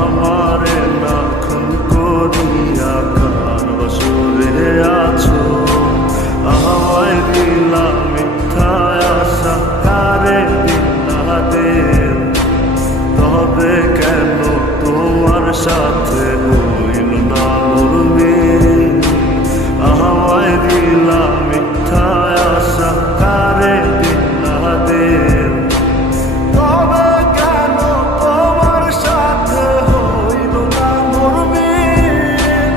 আমারে না খুন করিয়া কার বসরে আছো, আমায় দিলা মিথ্যা আশা কারে দিলা দেন, তবে কেন তোমার সাথে হইল না মরমিন, আমায় দিলা মিথ্যা আশা কারে দিলা দেন, তবে কেন তোমার সাথে হইল না মরমিন,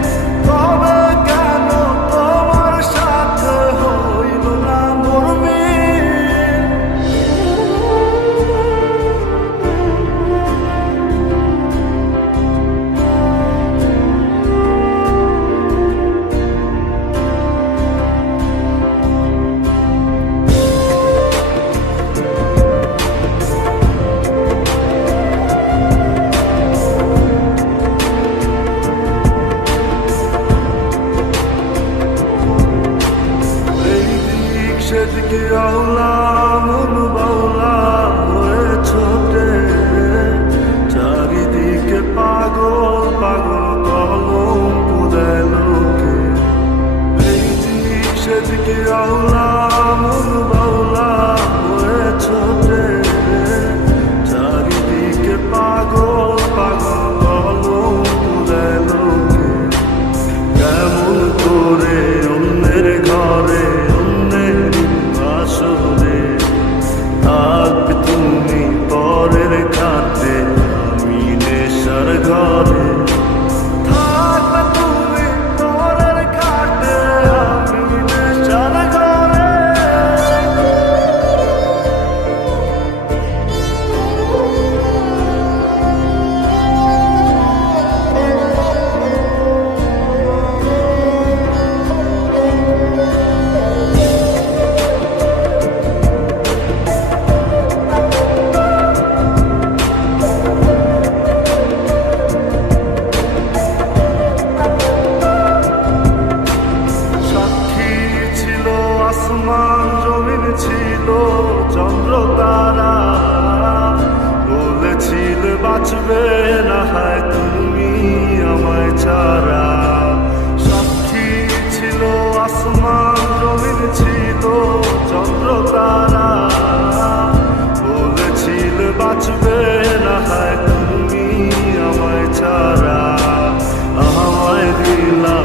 তবে কেন তোমার সাথে হইল না মরমিন। সেদিকে আওলা মন বাউলা হয়ে ছোটে, চারিদিকে পাগল পাগল কলম পুরায় লোকে, এই দিক সেদিকে আওলা মন বাউলা হয়ে ছোটে, চারিদিকে পাগল পাগল কলম পুরায় লোকে, কেমন করে অন্যের ঘরে থাকবে তুমি পরের খাতে, আমি নেশার ঘরে থাকবে তুমি পরের খাতে, আমি নেশার ঘরে। আসমান জমিন ছিল চন্দ্র তারা, বলেছিলে বাঁচবে না হয় তুমি আমায় ছাড়া, সাক্ষী ছিল আসমান জমিন ছিল চন্দ্র তারা, বলেছিলে বাঁচবে না হয় তুমি আমায় ছাড়া, আমায় দিলা